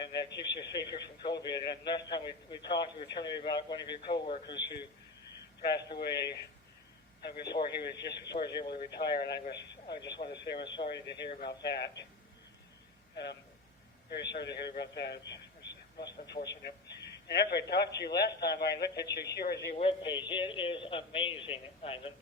and that keeps you safer from COVID. And last time we talked, you were telling me about one of your coworkers who passed away before he was able to retire, and I just want to say I was sorry to hear about that. Very sorry to hear about that. It's most unfortunate. And after I talked to you last time, I looked at your QRZ webpage. It is amazing, Ivan.